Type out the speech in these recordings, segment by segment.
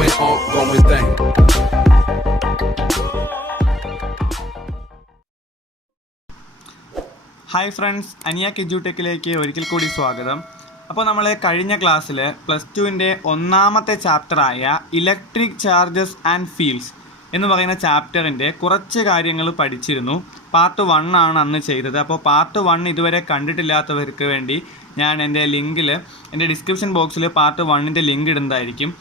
ongoing thing. Hi friends, അനിയാക്ക് എഡ്യൂടെക്കിലേക്ക് ഒരിക്കൽ കൂടി സ്വാഗതം. അപ്പോൾ നമ്മൾ കഴിഞ്ഞ ക്ലാസ്സിൽ +2 ഒന്നാമത്തെ ചാപ്റ്ററായ ഇലക്ട്രിക് ചാർജസ് ആൻഡ് ഫീൽഡ്സ് എന്ന് പറയുന്ന ചാപ്റ്ററിൻ്റെ കുറച്ച് കാര്യങ്ങൾ പഠിച്ചിരുന്നു. പാർട്ട് 1 ആണ് അന്ന് ചെയ്തത്. അപ്പോൾ പാർട്ട് 1 ഇതുവരെ കണ്ടിട്ടില്ലാത്തവർക്ക് വേണ്ടി ഞാൻ എൻ്റെ ഡിസ്ക്രിപ്ഷൻ ബോക്സിൽ പാർട്ട് 1 ലിങ്ക് ഇടുന്നതായിരിക്കും.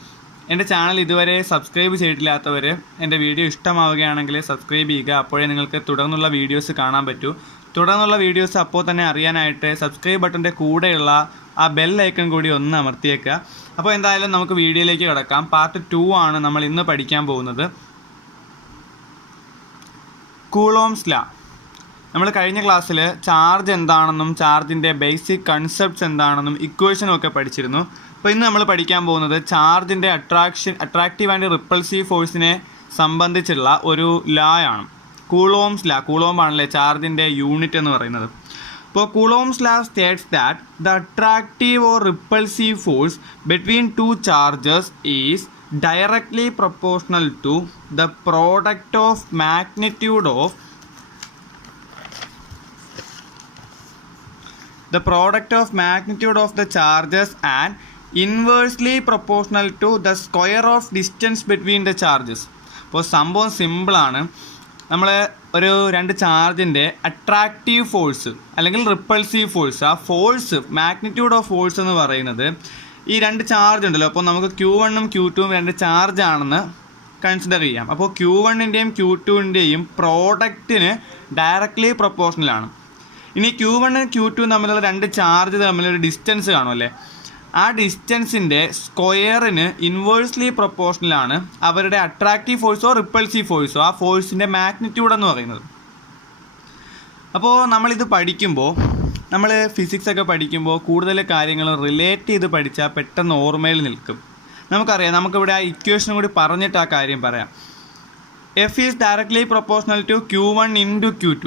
എൻ്റെ ചാനൽ ഇതുവരെ സബ്സ്ക്രൈബ് ചെയ്തിട്ടില്ലാത്തവർ എൻ്റെ വീഡിയോ ഇഷ്ടമാവുകയാണെങ്കിൽ സബ്സ്ക്രൈബ് ചെയ്യുക. അപ്പോഴേ നിങ്ങൾക്ക് തുടർന്നുള്ള വീഡിയോസ് കാണാൻ പറ്റൂ. തുടർന്നുള്ള വീഡിയോസ് അപ്പോൾ തന്നെ അറിയാനായിട്ട് സബ്സ്ക്രൈബ് ബട്ടൻ്റെ കൂടെയുള്ള ആ ബെൽ ഐക്കൺ കൂടി ഒന്ന് അമർത്തിയേക്കുക. അപ്പോൾ എന്തായാലും നമുക്ക് വീഡിയോയിലേക്ക് കിടക്കാം. പാർട്ട് 2 ആണ് നമ്മൾ ഇന്ന് പഠിക്കാൻ പോകുന്നത്. കൂളോംസ് ലാ. നമ്മൾ കഴിഞ്ഞ ക്ലാസ്സിൽ ചാർജ് എന്താണെന്നും ചാർജിൻ്റെ ബേസിക് കൺസെപ്റ്റ്സ് എന്താണെന്നും ഇക്വേഷനും ഒക്കെ പഠിച്ചിരുന്നു. അപ്പോൾ ഇന്ന് നമ്മൾ പഠിക്കാൻ പോകുന്നത് ചാർജിൻ്റെ അട്രാക്റ്റീവ് ആൻഡ് റിപ്പൾസീവ് ഫോഴ്സിനെ സംബന്ധിച്ചുള്ള ഒരു ലാ ആണ്. കൂളോംസ് ലാ. കൂളോം ആണല്ലേ ചാർജിൻ്റെ യൂണിറ്റ് എന്ന് പറയുന്നത്. അപ്പോൾ കൂളോംസ് ലാ States that the attractive or repulsive force between two charges is directly proportional to the product of magnitude of the charges and inversely proportional to the square of distance between the charges. അപ്പോൾ സംഭവം സിമ്പിളാണ്. നമ്മൾ ഒരു രണ്ട് ചാർജിൻ്റെ attractive force അല്ലെങ്കിൽ repulsive force, ആ force magnitude of force എന്ന് പറയുന്നത് ഈ രണ്ട് ചാർജ് ഉണ്ടല്ലോ. അപ്പോൾ നമുക്ക് Q1 Q2 രണ്ട് ചാർജ് ആണെന്ന് കൺസിഡർ ചെയ്യാം. അപ്പോൾ Q1 Q2 പ്രോഡക്റ്റിന് ഡയറക്റ്റ്ലി പ്രൊപ്പോർഷണലാണ്. ഇനി Q1 Q2 തമ്മിലുള്ള രണ്ട് ചാർജ് തമ്മിലൊരു ഡിസ്റ്റൻസ് കാണുമല്ലേ, ആ ഡിസ്റ്റൻസിൻ്റെ സ്ക്വയറിന് ഇൻവേഴ്സ്ലി പ്രൊപ്പോർഷണലാണ് അവരുടെ അട്രാക്റ്റീവ് ഫോഴ്സോ റിപ്പൾസീവ് ഫോഴ്സോ, ആ ഫോഴ്സിൻ്റെ മാഗ്നിറ്റ്യൂഡ് എന്ന് പറയുന്നത്. അപ്പോൾ നമ്മളിത് പഠിക്കുമ്പോൾ, നമ്മൾ ഫിസിക്സ് ഒക്കെ പഠിക്കുമ്പോൾ കൂടുതൽ കാര്യങ്ങൾ റിലേറ്റ് ചെയ്ത് പഠിച്ചാൽ പെട്ടെന്ന് ഓർമ്മയിൽ നിൽക്കും. നമുക്കറിയാം, നമുക്കിവിടെ ആ ഇക്വേഷൻ കൂടി പറഞ്ഞിട്ട് ആ കാര്യം പറയാം. F is directly proportional to Q1 × Q2.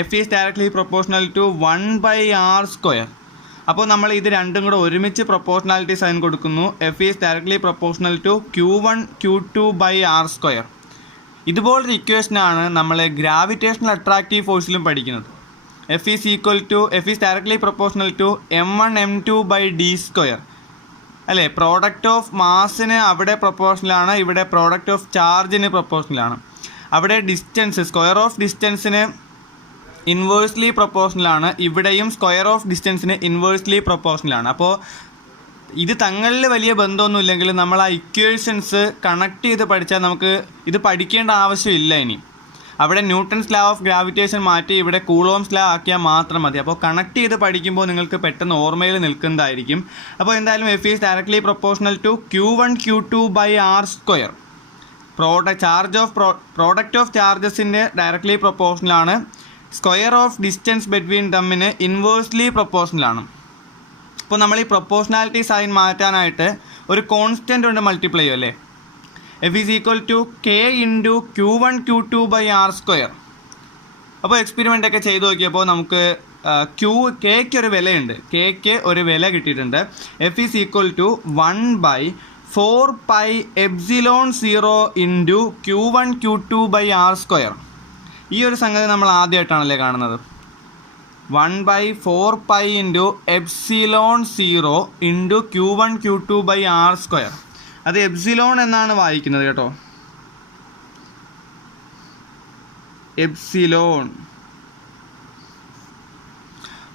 F is directly proportional to 1/r². അപ്പോൾ നമ്മൾ ഇത് രണ്ടും കൂടെ ഒരുമിച്ച് പ്രൊപ്പോർഷണാലിറ്റി സൈൻ കൊടുക്കുന്നു. F is directly proportional to Q1 Q2/r². ഇതുപോലൊരു ഇക്വേഷനാണ് നമ്മൾ ഗ്രാവിറ്റേഷണൽ അട്രാക്റ്റീവ് ഫോഴ്സിലും പഠിക്കുന്നത്. F is directly proportional to m1 m2/d². അല്ലേ, പ്രോഡക്റ്റ് ഓഫ് മാസിന് അവിടെ പ്രൊപ്പോർഷണലാണ്, ഇവിടെ പ്രോഡക്റ്റ് ഓഫ് ചാർജിന് പ്രൊപ്പോർഷണലാണ്. അവിടെ ഡിസ്റ്റൻസ്, സ്ക്വയർ ഓഫ് ഡിസ്റ്റൻസിന് ഇൻവേഴ്സ്ലി പ്രൊപ്പോർഷണലാണ്, ഇവിടെയും സ്ക്വയർ ഓഫ് ഡിസ്റ്റൻസിന് ഇൻവേഴ്സ്ലി പ്രൊപ്പോർഷണലാണ്. അപ്പോൾ ഇത് തങ്ങളിൽ വലിയ ബന്ധമൊന്നുമില്ലെങ്കിൽ നമ്മൾ ആ ഇക്വേഷൻസ് കണക്ട് ചെയ്ത് പഠിച്ചാൽ നമുക്ക് ഇത് പഠിക്കേണ്ട ആവശ്യമില്ല. ഇനി അവിടെ ന്യൂട്ടൺസ് ലാ ഓഫ് ഗ്രാവിറ്റേഷൻ മാറ്റി ഇവിടെ കൂളോംസ് ലാ ആക്കിയാൽ മാത്രം മതി. അപ്പോൾ കണക്ട് ചെയ്ത് പഠിക്കുമ്പോൾ നിങ്ങൾക്ക് പെട്ടെന്ന് ഓർമ്മയിൽ നിൽക്കുന്നതായിരിക്കും. അപ്പോൾ എന്തായാലും F is directly proportional to Q1 Q2/r². Product of ചാർജസിൻ്റെ ഡയറക്ട്ലി പ്രൊപ്പോർഷണലാണ്, സ്ക്വയർ ഓഫ് ഡിസ്റ്റൻസ് ബിറ്റ്വീൻ തമ്മിന് ഇൻവേഴ്സ്ലി പ്രൊപ്പോർഷണലാണ്. അപ്പോൾ നമ്മൾ ഈ പ്രൊപ്പോർഷണാലിറ്റി സൈൻ മാറ്റാനായിട്ട് ഒരു കോൺസ്റ്റൻ്റ് കൊണ്ട് മൾട്ടിപ്ലൈ ചെയ്യും അല്ലേ. F is equal to K × Q1 Q2/r². അപ്പോൾ എക്സ്പെരിമെൻ്റ് ഒക്കെ ചെയ്ത് നോക്കിയപ്പോൾ നമുക്ക് കെയ്ക്ക് ഒരു വിലയുണ്ട്, കെയ്ക്ക് ഒരു വില കിട്ടിയിട്ടുണ്ട്. F is equal to 1/4πε0 × Q1 Q2/r². ഈ ഒരു സംഗതി നമ്മൾ ആദ്യമായിട്ടാണല്ലേ കാണുന്നത്. 1/4πε0 × Q1 Q2/r². അത് എപ്സിലോൺ എന്നാണ് വായിക്കുന്നത് കേട്ടോ, എപ്സിലോൺ.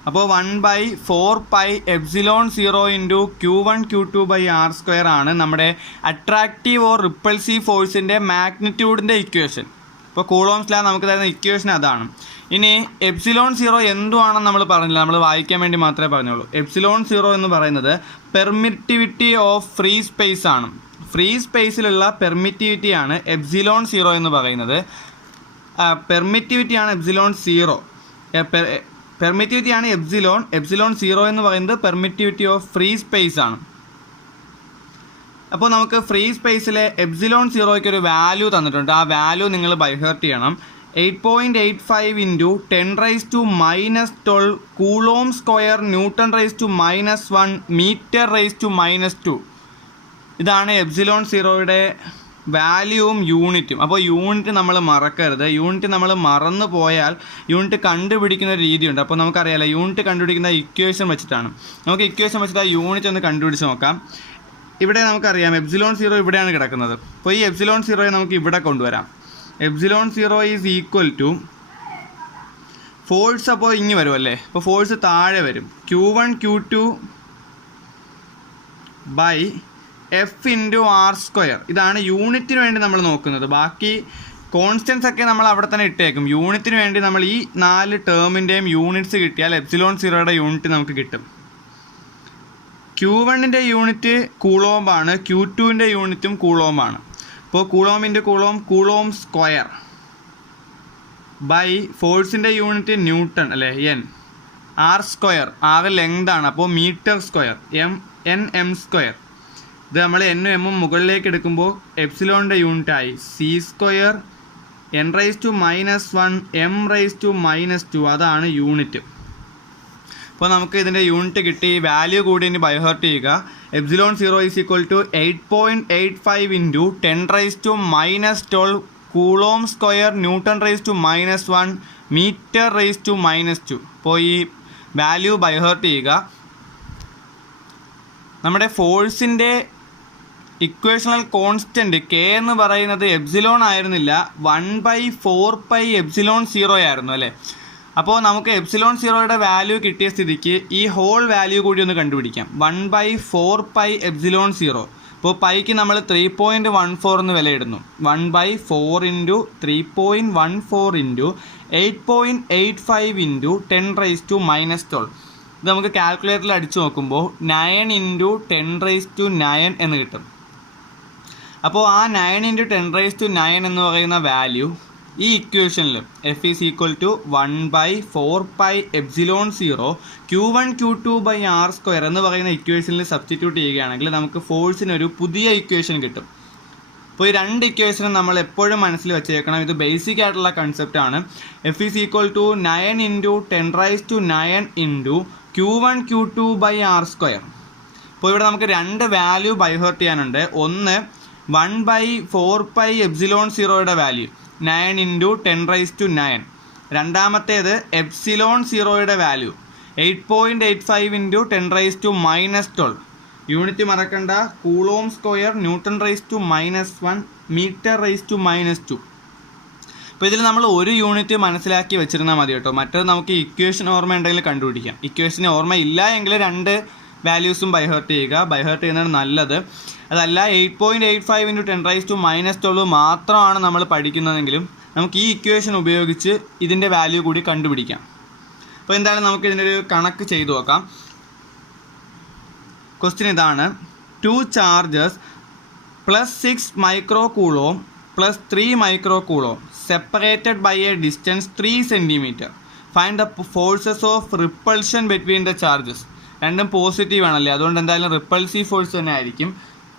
അപ്പോൾ 1/4πε0 × Q1 Q2/r² ആണ് നമ്മുടെ അട്രാക്റ്റീവ് ഓർ റിപ്പൾസീവ് ഫോഴ്സിൻ്റെ മാഗ്നിറ്റ്യൂഡിൻ്റെ ഇക്വേഷൻ. ഇപ്പോൾ കൂളോംസ് ലാ നമുക്ക് തരുന്ന ഇക്വേഷൻ അതാണ്. ഇനി എപ്സിലോൺ 0 എന്തുവാണെന്ന് നമ്മൾ പറഞ്ഞില്ല, നമ്മൾ വായിക്കാൻ വേണ്ടി മാത്രമേ പറഞ്ഞുള്ളൂ. എപ്സിലോൺ 0 എന്ന് പറയുന്നത് പെർമിറ്റിവിറ്റി ഓഫ് ഫ്രീ സ്പേസ് ആണ്. ഫ്രീ സ്പേസിലുള്ള പെർമിറ്റിവിറ്റിയാണ് എപ്സിലോൺ 0 എന്ന് പറയുന്നത്. പെർമിറ്റിവിറ്റിയാണ് എപ്സിലോൺ 0. പെർമിറ്റിവിറ്റിയാണ് എപ്സിലോൺ 0 എന്ന് പറയുന്നത് പെർമിറ്റിവിറ്റി ഓഫ് ഫ്രീ സ്പേസ് ആണ്. അപ്പോൾ നമുക്ക് ഫ്രീ സ്പേസിലെ എപ്സിലോൺ 0യ്ക്ക് ഒരു വാല്യൂ തന്നിട്ടുണ്ട്. ആ വാല്യൂ നിങ്ങൾ ബൈഹേർട്ട് ചെയ്യണം. 8.85 × 10⁻⁻12 കൂളോം സ്ക്വയർ N⁻⁻1 m⁻². ഇതാണ് എപ്സിലോൺ സീറോയുടെ വാല്യൂവും യൂണിറ്റും. അപ്പോൾ യൂണിറ്റ് നമ്മൾ മറക്കരുത്. യൂണിറ്റ് നമ്മൾ മറന്നു പോയാൽ യൂണിറ്റ് കണ്ടുപിടിക്കുന്ന ഒരു രീതിയുണ്ട്. അപ്പോൾ നമുക്കറിയാമല്ലോ യൂണിറ്റ് കണ്ടുപിടിക്കുന്ന ഇക്വേഷൻ വെച്ചിട്ടാണ്. നമുക്ക് ഇക്വേഷൻ വെച്ചിട്ട് ആ യൂണിറ്റ് ഒന്ന് കണ്ടുപിടിച്ച് നോക്കാം. ഇവിടെ നമുക്കറിയാം എപ്സിലോൺ സീറോ ഇവിടെയാണ് കിടക്കുന്നത്. അപ്പോൾ ഈ എപ്സിലോൺ സീറോയെ നമുക്ക് ഇവിടെ കൊണ്ടുവരാം. Epsilon zero is equal to force. അപ്പോൾ ഇങ്ങ് വരും അല്ലേ, അപ്പോൾ ഫോഴ്സ് താഴെ വരും. Q1 Q2 by F into R square. ഇതാണ് യൂണിറ്റിന് വേണ്ടി നമ്മൾ നോക്കുന്നത്. ബാക്കി കോൺസ്റ്റൻസ് ഒക്കെ നമ്മൾ അവിടെ തന്നെ ഇട്ടേക്കും. യൂണിറ്റിന് വേണ്ടി നമ്മൾ ഈ 4 ടേമിൻ്റെയും യൂണിറ്റ്സ് കിട്ടിയാൽ എപ്സിലോൺ സീറോയുടെ യൂണിറ്റ് നമുക്ക് കിട്ടും. Q1ൻ്റെ യൂണിറ്റ് കൂളോംബാണ്, Q2ൻ്റെ യൂണിറ്റും കൂളോംബാണ്. അപ്പോൾ coulomb into coulomb, coulomb square by ഫോഴ്സിൻ്റെ യൂണിറ്റ് ന്യൂട്ടൺ അല്ലേ, എൻ. ആർ സ്ക്വയർ, ആറ് ലെങ്താണ്, അപ്പോൾ മീറ്റർ സ്ക്വയർ, എം സ്ക്വയർ. ഇത് നമ്മൾ എന്നും എമ്മും മുകളിലേക്ക് എടുക്കുമ്പോൾ എപ്സിലോണിൻ്റെ യൂണിറ്റായി സി സ്ക്വയർ n⁻⁻1 m⁻⁻2. അതാണ് യൂണിറ്റ്. അപ്പോൾ നമുക്ക് ഇതിൻ്റെ യൂണിറ്റ് കിട്ടി. വാല്യൂ കൂടി ഇനി ബൈഹേർട്ട് ചെയ്യുക. Epsilon zero is equal to 8.85 into 10⁻⁻12 coulomb square N⁻⁻1 m⁻⁻2. അപ്പോൾ ഈ വാല്യൂ ബൈഹേർട്ട് ചെയ്യുക. നമ്മുടെ ഫോഴ്സിൻ്റെ ഇക്വേഷണൽ കോൺസ്റ്റൻറ്റ് കെ എന്ന് പറയുന്നത് എപ്സിലോൺ ആയിരുന്നില്ല, 1/4π എപ്സിലോൺ സീറോ ആയിരുന്നു അല്ലേ. അപ്പോൾ നമുക്ക് എപ്സിലോൺ സീറോയുടെ വാല്യൂ കിട്ടിയ സ്ഥിതിക്ക് ഈ ഹോൾ വാല്യൂ കൂടി ഒന്ന് കണ്ടുപിടിക്കാം. 1/4π എപ്സിലോൺ സീറോ. അപ്പോൾ പൈക്ക് നമ്മൾ 3.14 എന്ന് വിലയിടുന്നു. 1/4 ഇൻറ്റു 3.14 ഇൻറ്റു 8.85 ഇൻറ്റു 10⁻⁻12. ഇത് നമുക്ക് കാൽക്കുലേറ്ററിൽ അടിച്ചു നോക്കുമ്പോൾ 9 ഇൻറ്റു 10⁻⁹ എന്ന് കിട്ടും. അപ്പോൾ ആ 9 ഇൻറ്റു 10⁻⁹ എന്ന് പറയുന്ന വാല്യൂ ഈ ഇക്വേഷനിൽ F is equal to 1/4π epsilon zero Q1 Q2 by R square എന്ന് പറയുന്ന ഇക്വേഷനിൽ സബ്സ്റ്റിറ്റ്യൂട്ട് ചെയ്യുകയാണെങ്കിൽ നമുക്ക് ഫോഴ്സിനൊരു പുതിയ ഇക്വേഷൻ കിട്ടും. അപ്പോൾ ഈ രണ്ട് ഇക്വേഷനും നമ്മൾ എപ്പോഴും മനസ്സിൽ വെച്ചേക്കണം. ഇത് ബേസിക് ആയിട്ടുള്ള കൺസെപ്റ്റ് ആണ്. F is equal to 9 into 10⁻⁹ into Q1 Q2 by R square. അപ്പോൾ ഇവിടെ നമുക്ക് രണ്ട് വാല്യൂ ബൈഹേർട്ട് ചെയ്യാനുണ്ട്. ഒന്ന് 1/4π എപ്സിലോൺ സീറോയുടെ വാല്യൂ 9 ഇൻറ്റു 10⁻⁹. രണ്ടാമത്തേത് എപ്സിലോൺ സീറോയുടെ വാല്യൂ 8.85 ഇൻറ്റു 10⁻⁻12. യൂണിറ്റ് മറക്കണ്ട, കൂളോം സ്ക്വയർ N⁻⁻1 m⁻⁻2. അപ്പോൾ ഇതിൽ നമ്മൾ ഒരു യൂണിറ്റ് മനസ്സിലാക്കി വെച്ചിരുന്നാൽ മതി കേട്ടോ. മറ്റത് നമുക്ക് ഇക്വേഷൻ ഓർമ്മ ഉണ്ടെങ്കിൽ കണ്ടുപിടിക്കാം. ഇക്വേഷന് ഓർമ്മ ഇല്ല എങ്കിൽ രണ്ട് വാല്യൂസും ബൈഹേർട്ട് ചെയ്യുക. ബൈഹേർട്ട് ചെയ്യുന്നതാണ് നല്ലത്. അതല്ല 8.85 ഇൻറ്റു 10⁻⁻12 മാത്രമാണ് നമ്മൾ പഠിക്കുന്നതെങ്കിലും നമുക്ക് ഈ ഇക്വേഷൻ ഉപയോഗിച്ച് ഇതിൻ്റെ വാല്യൂ കൂടി കണ്ടുപിടിക്കാം. അപ്പോൾ എന്തായാലും നമുക്ക് ഇതിൻ്റെ ഒരു കണക്ക് ചെയ്തു നോക്കാം. ക്വസ്റ്റ്യൻ ഇതാണ്. 2 charges +6 micro coulomb +3 micro coulomb separated by a distance 3 centimetre. Find the forces of repulsion between the charges. രണ്ടും പോസിറ്റീവ് ആണല്ലേ, അതുകൊണ്ട് എന്തായാലും റിപ്പൾസീവ് ഫോഴ്സ് തന്നെ ആയിരിക്കും.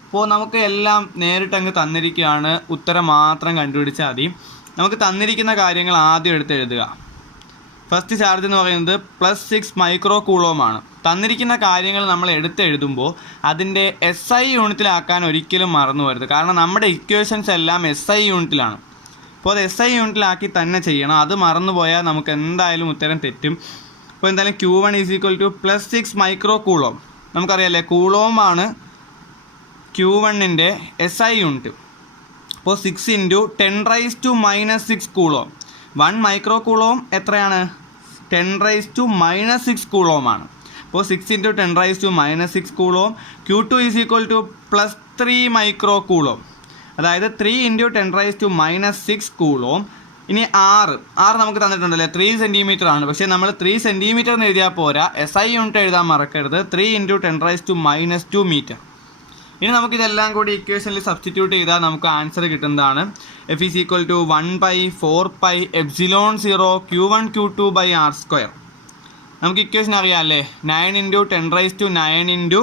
അപ്പോൾ നമുക്ക് എല്ലാം നേരിട്ടങ്ങ് തന്നിരിക്കുകയാണ്. ഉത്തരം മാത്രം കണ്ടുപിടിച്ചാൽ മതി. നമുക്ക് തന്നിരിക്കുന്ന കാര്യങ്ങൾ ആദ്യം എടുത്ത് എഴുതുക. ഫസ്റ്റ് ചാർജ് എന്ന് പറയുന്നത് +6 മൈക്രോ കൂളോമാണ്. തന്നിരിക്കുന്ന കാര്യങ്ങൾ നമ്മൾ എടുത്തെഴുതുമ്പോൾ അതിൻ്റെ SI യൂണിറ്റിലാക്കാൻ ഒരിക്കലും മറന്നു പോകരുത്. കാരണം നമ്മുടെ ഇക്വേഷൻസ് എല്ലാം SI യൂണിറ്റിലാണ്. അപ്പോൾ അത് SI യൂണിറ്റിലാക്കി തന്നെ ചെയ്യണം. അത് മറന്നു പോയാൽ നമുക്ക് എന്തായാലും ഉത്തരം തെറ്റും. അപ്പോൾ എന്തായാലും Q1 is equal to +6 micro coulomb. നമുക്കറിയാമല്ലേ, കൂളോമാണ് Q1ൻ്റെ SI യൂണിറ്റ്. അപ്പോൾ 6 ഇൻറ്റു 10⁻⁻6 കൂളോം. 1 മൈക്രോ കൂളോം എത്രയാണ്? 10⁻⁻6 കൂളോമാണ്. അപ്പോൾ 6 into 10⁻⁻6 coulomb. Q2 is equal to +3 micro coulomb. അതായത് 3 ഇൻറ്റു 10⁻⁻6 കൂളോം. ഇനി ആറ് നമുക്ക് തന്നിട്ടുണ്ടല്ലേ, 3 സെൻറ്റിമീറ്റർ ആണ്. പക്ഷേ നമ്മൾ 3 സെൻറ്റിമീറ്റർ എന്ന് എഴുതിയാൽ പോരാ, SI യൂണിറ്റ് എഴുതാൻ മറക്കരുത്. 3 ഇൻറ്റു 10⁻⁻2 മീറ്റർ. ഇനി നമുക്കിതെല്ലാം കൂടി ഇക്വേഷനിൽ സബ്സ്റ്റിറ്റ്യൂട്ട് ചെയ്താൽ നമുക്ക് ആൻസർ കിട്ടുന്നതാണ്. F is equal to 1/4π epsilon zero Q1 Q2 by R square. നമുക്ക് ഇക്വേഷൻ അറിയാം അല്ലേ, 9 ഇൻറ്റു 10⁻9 ഇൻറ്റു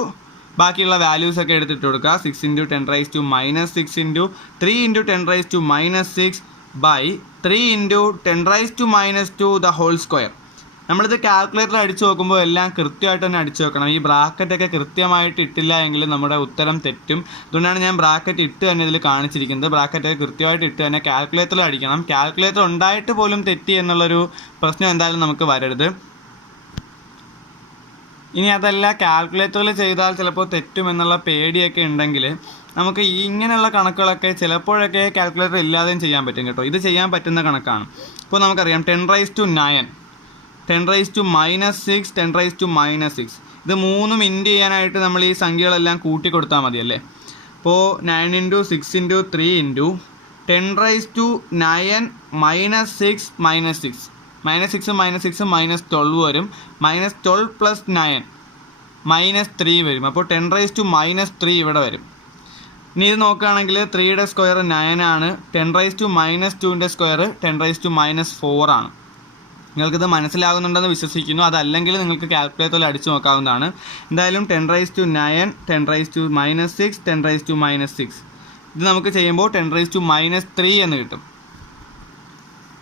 ബാക്കിയുള്ള വാല്യൂസൊക്കെ എടുത്തിട്ട് കൊടുക്കുക. 6 into 10⁻6 into 3 into 10⁻6 by 3 into 10⁻2 the whole square. നമ്മളിത് കാൽക്കുലേറ്റർ അടിച്ചു നോക്കുമ്പോൾ എല്ലാം കൃത്യമായിട്ട് തന്നെ അടിച്ചു വെക്കണം. ഈ ബ്രാക്കറ്റൊക്കെ കൃത്യമായിട്ട് ഇട്ടില്ല എങ്കിൽ നമ്മുടെ ഉത്തരം തെറ്റും. അതുകൊണ്ടാണ് ഞാൻ ബ്രാക്കറ്റ് ഇട്ട് തന്നെ ഇതിൽ കാണിച്ചിരിക്കുന്നത്. ബ്രാക്കറ്റൊക്കെ കൃത്യമായിട്ട് ഇട്ട് തന്നെ കാൽക്കുലേറ്ററിൽ അടിക്കണം. കാൽക്കുലേറ്റർ ഉണ്ടായിട്ട് പോലും തെറ്റി എന്നുള്ളൊരു പ്രശ്നം എന്തായാലും നമുക്ക് വരരുത്. ഇനി അതല്ല, കാൽക്കുലേറ്ററിൽ ചെയ്താൽ ചിലപ്പോൾ തെറ്റുമെന്നുള്ള പേടിയൊക്കെ ഉണ്ടെങ്കിൽ നമുക്ക് ഇങ്ങനെയുള്ള കണക്കുകളൊക്കെ ചിലപ്പോഴൊക്കെ കാൽക്കുലേറ്റർ ഇല്ലാതെയും ചെയ്യാൻ പറ്റും കേട്ടോ. ഇത് ചെയ്യാൻ പറ്റുന്ന കണക്കാണ്. ഇപ്പോൾ നമുക്കറിയാം 10⁻⁹, 10⁻⁻6, 10⁻⁻6. ഇത് മൂന്നും ഇൻറ്റു ചെയ്യാനായിട്ട് നമ്മൾ ഈ സംഖ്യകളെല്ലാം കൂട്ടി കൊടുത്താൽ മതിയല്ലേ. അപ്പോൾ 9 × 6 × 3 × 10⁻⁹ -6 -6 വരും. -12 + 9 -3 വരും. അപ്പോൾ 10⁻³ ഇവിടെ വരും. ഇനി ഇത് നോക്കുകയാണെങ്കിൽ 3യുടെ സ്ക്വയർ 9 ആണ്. 10⁻⁻2ൻ്റെ സ്ക്വയർ 10⁻⁻4 ആണ്. നിങ്ങൾക്കിത് മനസ്സിലാകുന്നുണ്ടെന്ന് വിശ്വസിക്കുന്നു. അതല്ലെങ്കിൽ നിങ്ങൾക്ക് കാൽക്കുലേറ്ററിൽ അടിച്ചു നോക്കാവുന്നതാണ്. എന്തായാലും 10⁻⁹, 10⁻⁻6, 10⁻⁻6 ഇത് നമുക്ക് ചെയ്യുമ്പോൾ 10⁻³ എന്ന് കിട്ടും.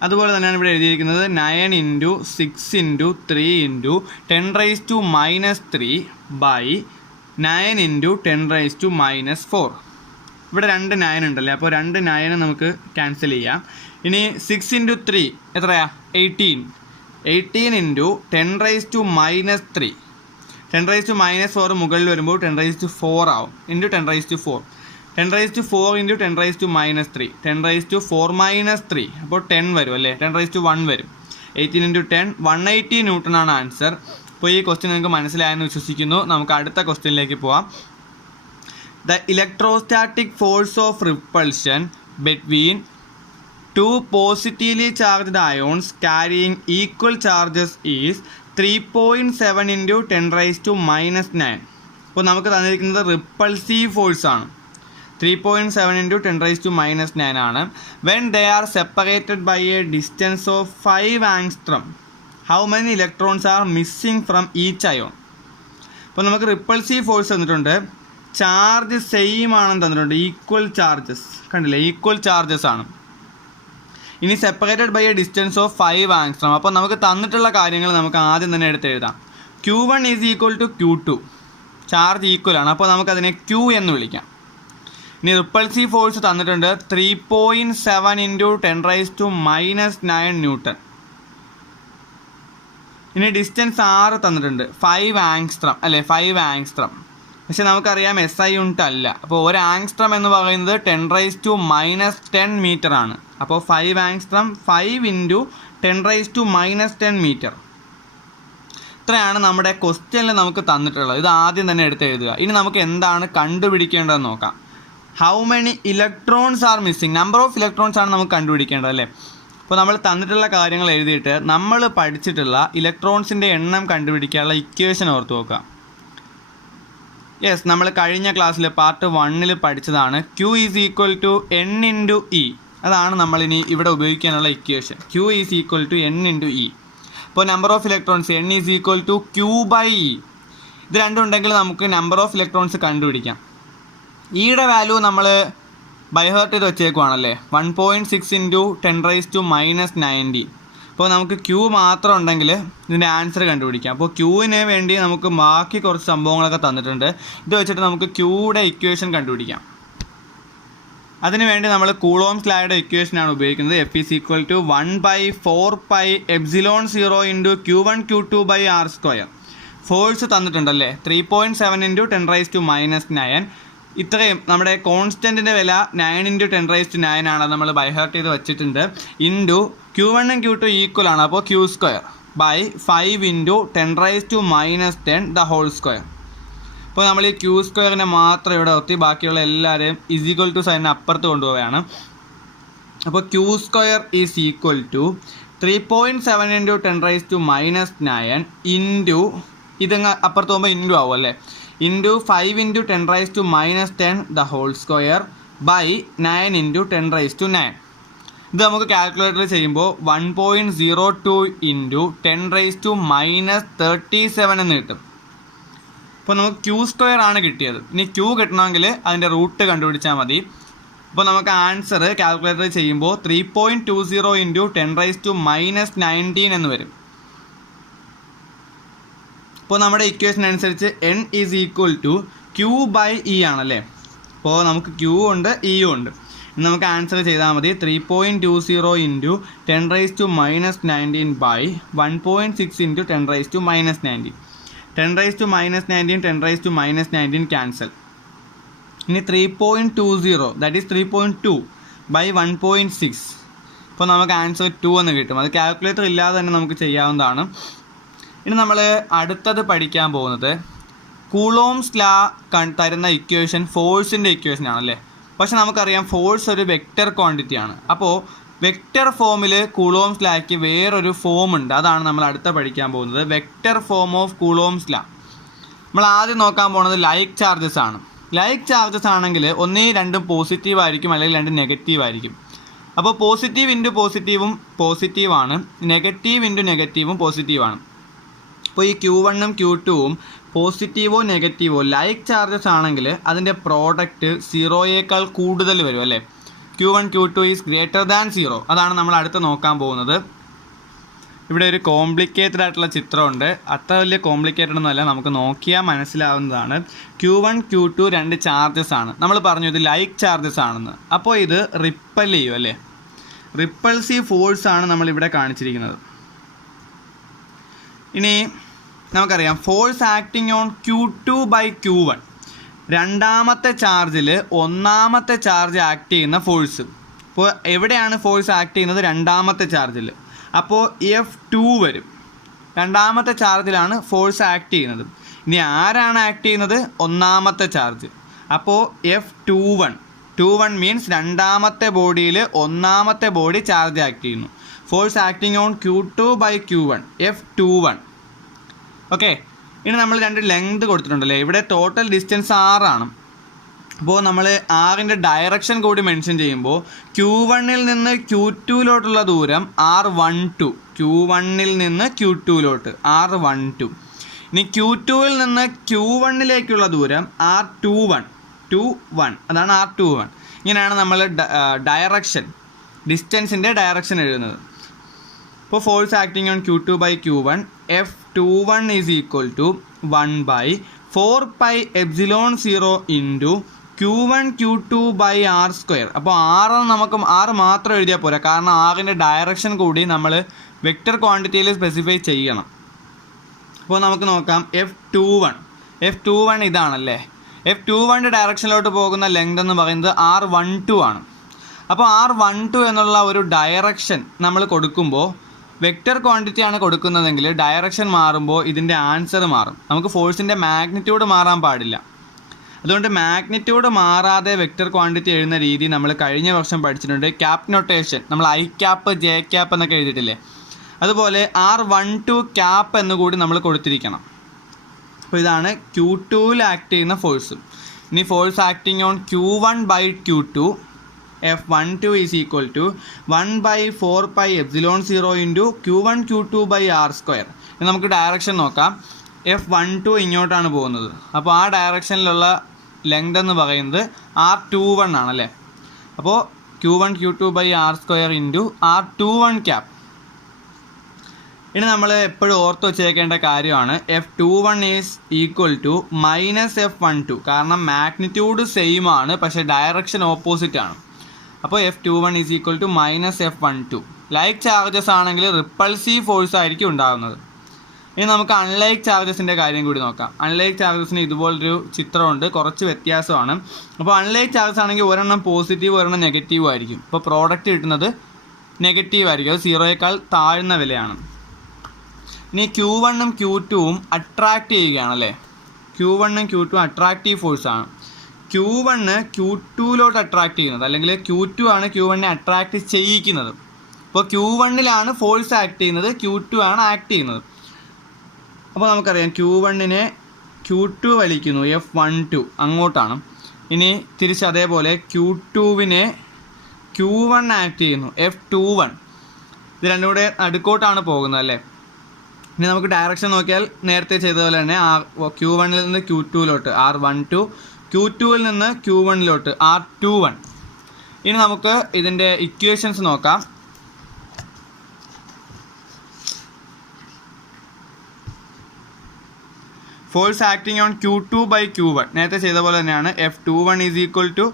അതുപോലെ തന്നെയാണ് ഇവിടെ എഴുതിയിരിക്കുന്നത് 9 × 6 × 3 × 10⁻³ / 9 × 10⁻⁴. ഇവിടെ 2 9 ഉണ്ടല്ലേ, അപ്പോൾ 2 9 നമുക്ക് ക്യാൻസൽ ചെയ്യാം. ഇനി 6 × 3 എത്രയാ? 18 × 10⁻³ 10⁻⁴ മുകളിൽ വരുമ്പോൾ 10⁻⁴ ആവും. × 10⁻⁴. 10⁻⁴ × 10⁻³ 10⁻⁴ - അപ്പോൾ 10 വരും അല്ലേ, 10⁻1 വരും. 18 × 10 180 N ആണ് ആൻസർ. അപ്പോൾ ഈ ക്വസ്റ്റ്യൻ നിങ്ങൾക്ക് മനസ്സിലായെന്ന് വിശ്വസിക്കുന്നു. നമുക്ക് അടുത്ത ക്വസ്റ്റ്യനിലേക്ക് പോവാം. The electrostatic force of repulsion between two positively charged ions carrying equal charges is 3.7 × 10⁻⁻9. അപ്പോൾ നമുക്ക് തന്നിരിക്കുന്നത് റിപ്പൾസീവ് ഫോഴ്സ് ആണ്. 3.7 × 10⁻⁻9 ആണ്. When they are separated by a distance of 5 angstrom, how many electrons are missing from each ion? അപ്പോൾ നമുക്ക് repulsive force തന്നിട്ടുണ്ട്, charge same ആണെന്ന് തന്നിട്ടുണ്ട്, ഈക്വൽ ചാർജസ് കണ്ടില്ലേ, ഈക്വൽ ചാർജസ് ആണ്. ഇനി separated by a distance of 5 angstrom. അപ്പോൾ നമുക്ക് തന്നിട്ടുള്ള കാര്യങ്ങൾ നമുക്ക് ആദ്യം തന്നെ എടുത്ത് എഴുതാം. Q1 = Q2, ചാർജ് ഈക്വൽ ആണ്. അപ്പോൾ നമുക്കതിനെ Q എന്ന് വിളിക്കാം. ഇനി റിപ്പൾസീവ് ഫോഴ്സ് തന്നിട്ടുണ്ട് 3.7 × 10⁻⁻9 N. ഇനി ഡിസ്റ്റൻസ് 6 തന്നിട്ടുണ്ട്, 5 ആങ്സ്ട്രം അല്ലേ, 5 ആങ്സ്ട്രം. പക്ഷെ നമുക്കറിയാം SI യൂണിറ്റ് അല്ല. അപ്പോൾ ഒരു ആങ്സ്ട്രം എന്ന് പറയുന്നത് 10⁻⁻10 മീറ്റർ ആണ്. അപ്പോൾ 5 ആങ്സ്ട്രം 5 × 10⁻⁻10 മീറ്റർ. ഇത്രയാണ് നമ്മുടെ ക്വസ്റ്റ്യനിൽ നമുക്ക് തന്നിട്ടുള്ളത്. ഇത് ആദ്യം തന്നെ എടുത്ത് എഴുതുക. ഇനി നമുക്ക് എന്താണ് കണ്ടുപിടിക്കേണ്ടതെന്ന് നോക്കാം. How many electrons are missing, number of electrons ആണ് നമുക്ക് കണ്ടുപിടിക്കേണ്ടത് അല്ലേ. അപ്പോൾ നമ്മൾ തന്നിട്ടുള്ള കാര്യങ്ങൾ എഴുതിയിട്ട് നമ്മൾ പഠിച്ചിട്ടുള്ള ഇലക്ട്രോൺസിൻ്റെ എണ്ണം കണ്ടുപിടിക്കാനുള്ള ഇക്വേഷൻ ഓർത്ത് നോക്കുക. യെസ്, നമ്മൾ കഴിഞ്ഞ ക്ലാസ്സിൽ പാർട്ട് 1 പഠിച്ചതാണ്. Q = N × E. അതാണ് നമ്മളിനി ഇവിടെ ഉപയോഗിക്കാനുള്ള ഇക്വേഷൻ. Q = N × E. അപ്പോൾ number of electrons N = Q/E. ഇത് രണ്ടും ഉണ്ടെങ്കിൽ നമുക്ക് നമ്പർ ഓഫ് ഇലക്ട്രോൺസ് കണ്ടുപിടിക്കാം. ഈയുടെ വാല്യൂ നമ്മൾ ബൈഹേർട്ട് ചെയ്ത് വെച്ചേക്കുവാണല്ലേ, 1.6 × 10⁻⁻90. അപ്പോൾ നമുക്ക് Q മാത്രം ഉണ്ടെങ്കിൽ ഇതിൻ്റെ ആൻസർ കണ്ടുപിടിക്കാം. അപ്പോൾ Qന് വേണ്ടി നമുക്ക് ബാക്കി കുറച്ച് സംഭവങ്ങളൊക്കെ തന്നിട്ടുണ്ട്. ഇത് വെച്ചിട്ട് നമുക്ക് Qയുടെ ഇക്വേഷൻ കണ്ടുപിടിക്കാം. അതിനുവേണ്ടി നമ്മൾ കൂളോംസ് ലായുടെ ഇക്വേഷനാണ് ഉപയോഗിക്കുന്നത്. F = 1/4πε0 × Q1 Q2/r². ഫോഴ്സ് തന്നിട്ടുണ്ടല്ലേ, 3.7 × 10⁻⁻9. ഇത്രയും നമ്മുടെ കോൺസ്റ്റൻറ്റിൻ്റെ വില 9 × 10⁻9 ആണ്. നമ്മൾ ബൈഹാർട്ട് ചെയ്ത് വെച്ചിട്ടുണ്ട്. ഇൻറ്റു Q1 ഉം Q2 ഈക്വൽ ആണ്. അപ്പോൾ Q² / 5 × 10⁻10² അപ്പോൾ നമ്മൾ ഈ Q² മാത്രം ഇവിടെ നിർത്തി ബാക്കിയുള്ള എല്ലാവരെയും = സൈനിന് അപ്പുറത്ത് കൊണ്ടുപോവുകയാണ്. അപ്പോൾ Q² = 3.7 × 10⁻9 ഇൻറ്റു ഇതങ്ങ് അപ്പുറത്ത് പോകുമ്പോൾ ഇൻറ്റു ആവും അല്ലേ, ഇൻറ്റു 5 × 10⁻10² / 9 × 10⁻9. ഇത് നമുക്ക് കാൽക്കുലേറ്റർ ചെയ്യുമ്പോൾ 1.02 × 10⁻37 എന്ന് കിട്ടും. അപ്പോൾ നമുക്ക് Q² ആണ് കിട്ടിയത്. ഇനി Q കിട്ടണമെങ്കിൽ അതിൻ്റെ റൂട്ട് കണ്ടുപിടിച്ചാൽ മതി. അപ്പോൾ നമുക്ക് ആൻസർ കാൽക്കുലേറ്റർ ചെയ്യുമ്പോൾ 3.20 × 10⁻19 എന്ന് വരും. അപ്പോൾ നമ്മുടെ ഇക്വേഷൻ അനുസരിച്ച് n is equal to Q/E ആണല്ലേ. അപ്പോൾ നമുക്ക് Q ഉണ്ട് Eയും ഉണ്ട്. നമുക്ക് ആൻസർ ചെയ്താൽ മതി 3.20 ഇൻറ്റു 10⁻⁻19 ബൈ 1.6 ഇൻറ്റു 10⁻⁻19. 10⁻⁻19 10⁻⁻19 ക്യാൻസൽ. ഇനി 3.20 ദാറ്റ് ഈസ് 3.2 ബൈ 1.6. അപ്പോൾ നമുക്ക് ആൻസർ 2 എന്ന് കിട്ടും. അത് കാൽക്കുലേറ്റർ ഇല്ലാതെ തന്നെ നമുക്ക് ചെയ്യാവുന്നതാണ്. ഇനി നമ്മൾ അടുത്തത് പഠിക്കാൻ പോകുന്നത് കൂളോംസ് ലാ തരുന്ന ഇക്വേഷൻ ഫോഴ്സിൻ്റെ ഇക്വേഷൻ ആണല്ലേ. പക്ഷെ നമുക്കറിയാം ഫോഴ്സ് ഒരു വെക്റ്റർ ക്വാണ്ടിറ്റി ആണ്. അപ്പോൾ വെക്റ്റർ ഫോമിൽ കൂളോംസ് ലാക്ക് വേറൊരു ഫോം ഉണ്ട്. അതാണ് നമ്മൾ അടുത്ത പഠിക്കാൻ പോകുന്നത്, വെക്റ്റർ ഫോം ഓഫ് കൂളോംസ് ലാ. നമ്മൾ ആദ്യം നോക്കാൻ പോകുന്നത് ലൈക്ക് ചാർജസ് ആണ്. ലൈക്ക് ചാർജസ് ആണെങ്കിൽ ഒന്നേ രണ്ടും പോസിറ്റീവ് ആയിരിക്കും, അല്ലെങ്കിൽ രണ്ടും നെഗറ്റീവ് ആയിരിക്കും. അപ്പോൾ പോസിറ്റീവ് ഇൻറ്റു പോസിറ്റീവും പോസിറ്റീവാണ്, നെഗറ്റീവ് ഇൻറ്റു നെഗറ്റീവും പോസിറ്റീവാണ്. അപ്പോൾ ഈ Q1ഉം Q2ഉം പോസിറ്റീവോ നെഗറ്റീവോ ലൈക്ക് ചാർജസ് ആണെങ്കിൽ അതിൻ്റെ പ്രോഡക്റ്റ് 0യേക്കാൾ കൂടുതൽ വരും അല്ലേ. Q1 Q2 is greater than 0. അതാണ് നമ്മൾ അടുത്ത് നോക്കാൻ പോകുന്നത്. ഇവിടെ ഒരു കോംപ്ലിക്കേറ്റഡ് ആയിട്ടുള്ള ചിത്രമുണ്ട്. അത്ര വലിയ കോംപ്ലിക്കേറ്റഡ് ഒന്നുമല്ല, നമുക്ക് നോക്കിയാൽ മനസ്സിലാവുന്നതാണ്. Q1 Q2 രണ്ട് ചാർജസ് ആണ്. നമ്മൾ പറഞ്ഞു ഇത് ലൈക്ക് ചാർജസ് ആണെന്ന്. അപ്പോൾ ഇത് റിപ്പൽ ചെയ്യും അല്ലേ. റിപ്പൾസീവ് ഫോഴ്സ് ആണ് നമ്മളിവിടെ കാണിച്ചിരിക്കുന്നത്. ഇനി നമുക്കറിയാം ഫോഴ്സ് ആക്ടിങ് ഓൺ Q2/Q1. രണ്ടാമത്തെ ചാർജിൽ ഒന്നാമത്തെ ചാർജ് ആക്ട് ചെയ്യുന്ന ഫോഴ്സ്. ഇപ്പോൾ എവിടെയാണ് ഫോഴ്സ് ആക്ട് ചെയ്യുന്നത്? രണ്ടാമത്തെ ചാർജിൽ. അപ്പോൾ F2 വരും. രണ്ടാമത്തെ ചാർജിലാണ് ഫോഴ്സ് ആക്ട് ചെയ്യുന്നത്. ഇനി ആരാണ് ആക്ട് ചെയ്യുന്നത്? ഒന്നാമത്തെ ചാർജ്. അപ്പോൾ F21 മീൻസ് രണ്ടാമത്തെ ബോഡിയിൽ ഒന്നാമത്തെ ബോഡി ചാർജ് ആക്ട് ചെയ്യുന്നു. Force acting on Q2/Q1 F21. Okay. ഇനി നമ്മൾ രണ്ട് ലെങ്ത് കൊടുത്തിട്ടുണ്ടല്ലേ. ഇവിടെ ടോട്ടൽ ഡിസ്റ്റൻസ് 6 ആണ്. അപ്പോൾ നമ്മൾ ആറിൻ്റെ ഡയറക്ഷൻ കൂടി മെൻഷൻ ചെയ്യുമ്പോൾ Q1ൽ നിന്ന് Q2ലോട്ടുള്ള ദൂരം R12. Q1ൽ നിന്ന് Q2ലോട്ട് R12. ഇനി Q2ൽ നിന്ന് Q1ലേക്കുള്ള ദൂരം R21. അതാണ് R21. ഇങ്ങനെയാണ് നമ്മൾ ഡയറക്ഷൻ ഡിസ്റ്റൻസിൻ്റെ ഡയറക്ഷൻ എഴുതുന്നത്. ഇപ്പോൾ force acting on Q2/Q1 F21 is equal to 1/4πε0 into Q1 Q2/R². അപ്പോൾ നമുക്ക് 6 മാത്രം എഴുതിയാൽ പോരാ, കാരണം ആറിൻ്റെ ഡയറക്ഷൻ കൂടി നമ്മൾ വെക്റ്റർ ക്വാണ്ടിറ്റിയിൽ സ്പെസിഫൈ ചെയ്യണം. അപ്പോൾ നമുക്ക് നോക്കാം F21 ഇതാണല്ലേ. F21ൻ്റെ ഡയറക്ഷനിലോട്ട് പോകുന്ന ലെങ്ത് എന്ന് പറയുന്നത് R12 ആണ്. അപ്പോൾ R12 എന്നുള്ള ഒരു ഡയറക്ഷൻ നമ്മൾ കൊടുക്കുമ്പോൾ വെക്റ്റർ ക്വാണ്ടിറ്റി ആണ് കൊടുക്കുന്നതെങ്കിൽ ഡയറക്ഷൻ മാറുമ്പോൾ ഇതിൻ്റെ ആൻസർ മാറും. നമുക്ക് ഫോഴ്സിൻ്റെ മാഗ്നിറ്റ്യൂഡ് മാറാൻ പാടില്ല. അതുകൊണ്ട് മാഗ്നിറ്റ്യൂഡ് മാറാതെ വെക്റ്റർ ക്വാണ്ടിറ്റി എഴുതുന്ന രീതി നമ്മൾ കഴിഞ്ഞ വർഷം പഠിച്ചിട്ടുണ്ട്. ക്യാപ് നൊട്ടേഷൻ നമ്മൾ I ക്യാപ്പ് J ക്യാപ്പ് എന്നൊക്കെ എഴുതിയിട്ടില്ലേ. അതുപോലെ R12 ക്യാപ്പ് എന്നുകൂടി നമ്മൾ കൊടുത്തിരിക്കണം. അപ്പോൾ ഇതാണ് Q2ൽ ആക്ട് ചെയ്യുന്ന ഫോഴ്സ്. ഇനി force acting on Q1/Q2 F12 is equal to 1/4πε0 into Q1 Q2/R². നമുക്ക് ഡയറക്ഷൻ നോക്കാം. F12 ഇങ്ങോട്ടാണ് പോകുന്നത്. അപ്പോൾ ആ ഡയറക്ഷനിലുള്ള ലെങ്ത് എന്ന് പറയുന്നത് R21 ആണല്ലേ. അപ്പോൾ Q1 Q2/R² into R21 cap. ഇനി നമ്മൾ എപ്പോഴും ഓർത്ത് വെച്ചേക്കേണ്ട കാര്യമാണ് F21 is equal to -F12. കാരണം മാഗ്നിറ്റ്യൂഡ് സെയിം ആണ്, പക്ഷേ ഡയറക്ഷൻ ഓപ്പോസിറ്റ് ആണ്. അപ്പോൾ F21 is equal to -F12. Like charges ആണെങ്കിൽ റിപ്പൾസീവ് ഫോഴ്സ് ആയിരിക്കും ഉണ്ടാകുന്നത്. ഇനി നമുക്ക് അൺലൈക്ക് ചാർജസിൻ്റെ കാര്യം കൂടി നോക്കാം. അൺലൈക്ക് ചാർജസിന് ഇതുപോലൊരു ചിത്രമുണ്ട്, കുറച്ച് വ്യത്യാസമാണ്. അപ്പോൾ അൺലൈക്ക് ചാർജസ് ആണെങ്കിൽ ഒരെണ്ണം പോസിറ്റീവ് ഒരെണ്ണം നെഗറ്റീവ് ആയിരിക്കും. അപ്പോൾ പ്രോഡക്റ്റ് കിട്ടുന്നത് നെഗറ്റീവ് ആയിരിക്കും. അത് 0യേക്കാൾ താഴ്ന്ന വിലയാണ്. ഇനി Q1ഉം Q2ഉം അട്രാക്റ്റ് ചെയ്യുകയാണല്ലേ. Q1ഉം Q2ഉം അട്രാക്റ്റീവ് ഫോഴ്സാണ്. Q1 Q2ലോട്ട് അട്രാക്റ്റ് ചെയ്യുന്നത്, അല്ലെങ്കിൽ Q2 ആണ് Q1നെ അട്രാക്റ്റ് ചെയ്യിക്കുന്നത്. അപ്പോൾ Q1ലാണ് ഫോഴ്സ് ആക്ട് ചെയ്യുന്നത്, Q2 ആണ് ആക്ട് ചെയ്യുന്നത്. അപ്പോൾ നമുക്കറിയാം Q1നെ Q2 വലിക്കുന്നു, F12 അങ്ങോട്ടാണ്. ഇനി തിരിച്ച് അതേപോലെ Q2വിനെ Q1 ആക്ട് ചെയ്യുന്നു, F21. ഇത് രണ്ടും കൂടെ നടുക്കോട്ടാണ് പോകുന്നത് അല്ലേ. ഇനി നമുക്ക് ഡയറക്ഷൻ നോക്കിയാൽ നേരത്തെ ചെയ്തതുപോലെ തന്നെ Q1ൽ നിന്ന് Q2ലോട്ട് R12, Q2വിൽ നിന്ന് Q1ലോട്ട് R21. ഇനി നമുക്ക് ഇതിൻ്റെ ഇക്വേഷൻസ് നോക്കാം. Force acting on Q2 by Q1 നേരത്തെ ചെയ്ത പോലെ തന്നെയാണ്. F21 is equal to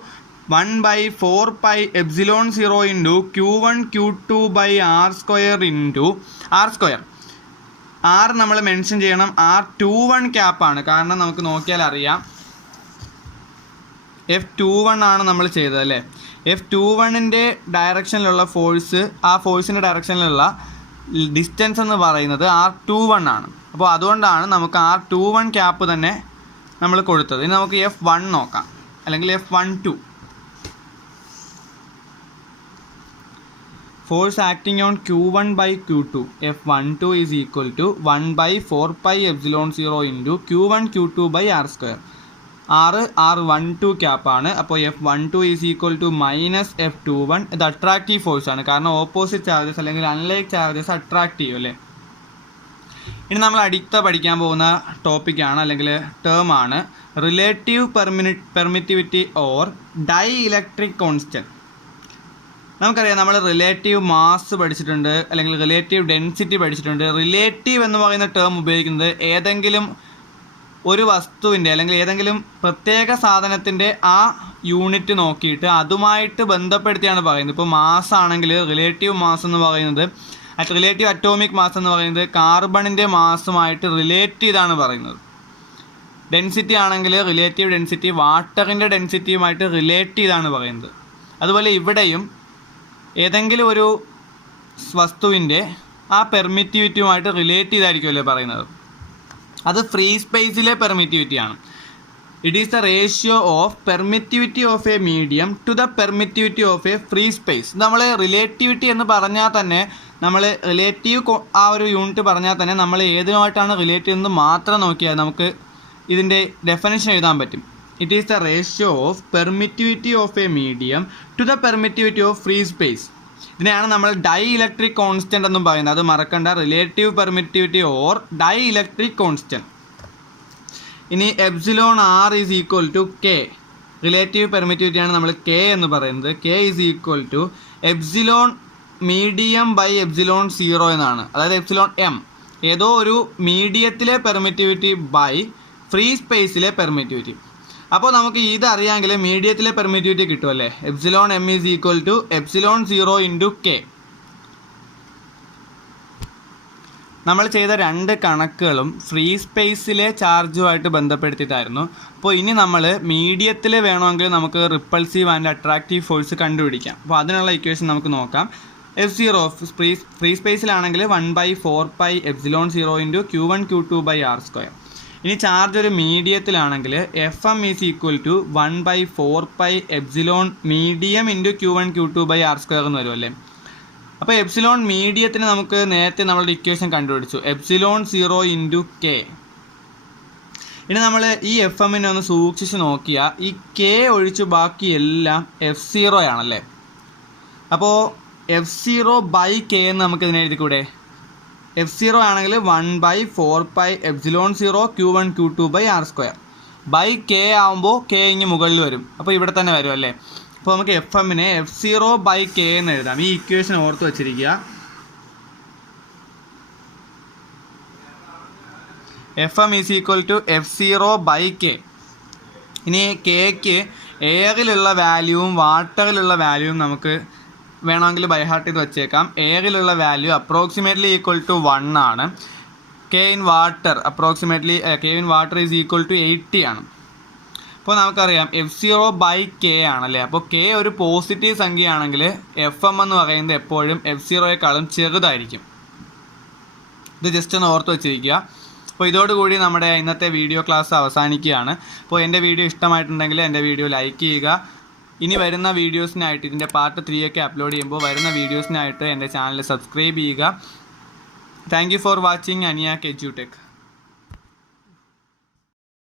1/4πε0 into Q1 Q2 by R² into R². R നമ്മൾ മെൻഷൻ ചെയ്യണം. R21 ക്യാപ്പാണ്, കാരണം നമുക്ക് നോക്കിയാൽ അറിയാം F21 ആണ് നമ്മൾ ചെയ്തത് അല്ലേ. F21ൻ്റെ ഡയറക്ഷനിലുള്ള ഫോഴ്സ്, ആ ഫോഴ്സിൻ്റെ ഡയറക്ഷനിലുള്ള ഡിസ്റ്റൻസ് എന്ന് പറയുന്നത് R21 ആണ്. അപ്പോൾ അതുകൊണ്ടാണ് നമുക്ക് R21 ക്യാപ്പ് തന്നെ നമ്മൾ കൊടുത്തത്. ഇനി നമുക്ക് F1 നോക്കാം, അല്ലെങ്കിൽ F12. Force acting on Q1 by Q2 F12 is equal to 1/4πε0 into Q1 Q2 by R². R12 ക്യാപ്പാണ്. അപ്പോൾ F12 is equal to minus F21. ഇത് അട്രാക്റ്റീവ് ഫോഴ്സ് ആണ്, കാരണം ഓപ്പോസിറ്റ് ചാർജസ് അല്ലെങ്കിൽ അൺലൈക്ക് ചാർജസ് അട്രാക്റ്റ് ചെയ്യും അല്ലേ. ഇനി നമ്മൾ അടുത്ത പഠിക്കാൻ പോകുന്ന ടോപ്പിക്കാണ് അല്ലെങ്കിൽ ടേമാണ് relative permittivity or dielectric constant. നമുക്കറിയാം, നമ്മൾ റിലേറ്റീവ് മാസ് പഠിച്ചിട്ടുണ്ട്, അല്ലെങ്കിൽ റിലേറ്റീവ് ഡെൻസിറ്റി പഠിച്ചിട്ടുണ്ട്. റിലേറ്റീവ് എന്ന് പറയുന്ന ടേം ഉപയോഗിക്കുന്നത് ഏതെങ്കിലും ഒരു വസ്തുവിൻ്റെ അല്ലെങ്കിൽ ഏതെങ്കിലും പ്രത്യേക സാധനത്തിൻ്റെ ആ യൂണിറ്റ് നോക്കിയിട്ട് അതുമായിട്ട് ബന്ധപ്പെടുത്തിയാണ് പറയുന്നത്. ഇപ്പോൾ മാസ് ആണെങ്കിൽ റിലേറ്റീവ് മാസ് എന്ന് പറയുന്നത്, റിലേറ്റീവ് അറ്റോമിക് മാസ് എന്ന് പറയുന്നത് കാർബണിൻ്റെ മാസുമായിട്ട് റിലേറ്റ് ചെയ്താണ് പറയുന്നത്. ഡെൻസിറ്റി ആണെങ്കിൽ റിലേറ്റീവ് ഡെൻസിറ്റി വാട്ടറിൻ്റെ ഡെൻസിറ്റിയുമായിട്ട് റിലേറ്റ് ചെയ്താണ് പറയുന്നത്. അതുപോലെ ഇവിടെയും ഏതെങ്കിലും ഒരു വസ്തുവിൻ്റെ ആ പെർമിറ്റിവിറ്റിയുമായിട്ട് റിലേറ്റ് ചെയ്തായിരിക്കുമല്ലോ പറയുന്നത്. അത് ഫ്രീ സ്പേസിലെ പെർമിറ്റിവിറ്റിയാണ്. It is the ratio of permittivity of a medium to the permittivity of a free space. നമ്മൾ റിലേറ്റിവിറ്റി എന്ന് പറഞ്ഞാൽ തന്നെ, നമ്മൾ റിലേറ്റീവ് ആ ഒരു യൂണിറ്റ് പറഞ്ഞാൽ തന്നെ നമ്മൾ ഏതുമായിട്ടാണ് റിലേറ്റ് ചെയ്യുന്നത് മാത്രം നോക്കിയാൽ നമുക്ക് ഇതിൻ്റെ ഡെഫിനിഷൻ എഴുതാൻ പറ്റും. It is the ratio of permittivity of a medium to the permittivity of free space. ഇതിനെയാണ് നമ്മൾ ഡൈ ഇലക്ട്രിക് കോൺസ്റ്റൻറ്റ് എന്നും പറയുന്നത്. അത് മറക്കണ്ട, relative permittivity or dielectric constant. ഇനി epsilon R is equal to K. Relative പെർമിറ്റിവിറ്റിയാണ് നമ്മൾ K എന്ന് പറയുന്നത്. K is equal to epsilon medium by epsilon 0 എന്നാണ്. അതായത് എപ്സിലോൺ എം ഏതോ ഒരു മീഡിയത്തിലെ പെർമിറ്റിവിറ്റി ബൈ ഫ്രീ സ്പേസിലെ പെർമിറ്റിവിറ്റി. അപ്പോൾ നമുക്ക് ഇതറിയാമെങ്കിൽ മീഡിയത്തിലെ പെർമിറ്റിവിറ്റി കിട്ടുമല്ലേ. Epsilon M is equal to epsilon 0 into K. നമ്മൾ ചെയ്ത രണ്ട് കണക്കുകളും ഫ്രീ സ്പേസിലെ ചാർജുമായിട്ട് ബന്ധപ്പെടുത്തിയിട്ടായിരുന്നു. അപ്പോൾ ഇനി നമ്മൾ മീഡിയത്തിൽ വേണമെങ്കിൽ നമുക്ക് റിപ്പൾസീവ് ആൻഡ് അട്രാക്റ്റീവ് ഫോഴ്സ് കണ്ടുപിടിക്കാം. അപ്പോൾ അതിനുള്ള ഇക്വേഷൻ നമുക്ക് നോക്കാം. F0 free സ്പേസിലാണെങ്കിൽ 1/4πε0 into Q1 Q2 by R². ഇനി ചാർജ് ഒരു മീഡിയത്തിലാണെങ്കിൽ FM is equal to 1/4πε medium into Q1 Q2 by R² എന്ന് വരും അല്ലേ. അപ്പോൾ എപ്സിലോൺ മീഡിയത്തിന് നമുക്ക് നേരത്തെ നമ്മളുടെ ഇക്വേഷൻ കണ്ടുപിടിച്ചു, എപ്സിലോൺ 0 ഇൻറ്റു കെ. ഇനി നമ്മൾ ഈ FM ഒന്ന് സൂക്ഷിച്ച് നോക്കിയാൽ ഈ കെ ഒഴിച്ച് ബാക്കി എല്ലാം F0 ആണല്ലേ. അപ്പോൾ F0 ബൈ കെ എന്ന് നമുക്ക് ഇതിനെ എഴുതിക്കൂടെ. F0 ആണെങ്കിൽ 1/4πε0 Q1 Q2 by R² by K ആകുമ്പോൾ കെ ഇങ്ങ് മുകളിൽ വരും. അപ്പോൾ ഇവിടെ തന്നെ വരും അല്ലേ. അപ്പോൾ നമുക്ക് FM-നെ F0 ബൈ കെ എന്ന് എഴുതാം. ഈ ഇക്വേഷൻ ഓർത്ത് വെച്ചിരിക്കുക. FM is equal to F0 by K. ഇനി കെക്ക് എയറിലുള്ള വാല്യൂവും വാട്ടറിലുള്ള വാല്യൂവും നമുക്ക് വേണമെങ്കിൽ ബൈഹാർട്ട് ചെയ്ത് വെച്ചേക്കാം. എയറിലുള്ള വാല്യൂ അപ്രോക്സിമേറ്റ്ലി ഈക്വൽ ടു 1 ആണ്. K in water is equal to 80 ആണ്. അപ്പോൾ നമുക്കറിയാം F0 ബൈ കെ ആണല്ലേ. അപ്പോൾ കെ ഒരു പോസിറ്റീവ് സംഖ്യയാണെങ്കിൽ FM എന്ന് പറയുന്നത് എപ്പോഴും F0യെക്കാളും ചെറുതായിരിക്കും. ഇത് ജസ്റ്റ് ഒന്ന് ഓർത്ത് വെച്ചിരിക്കുക. അപ്പോൾ ഇതോടുകൂടി നമ്മുടെ ഇന്നത്തെ വീഡിയോ ക്ലാസ് അവസാനിക്കുകയാണ്. അപ്പോൾ എൻ്റെ വീഡിയോ ഇഷ്ടമായിട്ടുണ്ടെങ്കിൽ എൻ്റെ വീഡിയോ ലൈക്ക് ചെയ്യുക. ഇനി വരുന്ന വീഡിയോസിനായിട്ട് ഇതിൻ്റെ പാർട്ട് 3 ഒക്കെ അപ്ലോഡ് ചെയ്യുമ്പോൾ വരുന്ന വീഡിയോസിനായിട്ട് എൻ്റെ ചാനൽ സബ്സ്ക്രൈബ് ചെയ്യുക. Thank you for watching Aniyak edtech.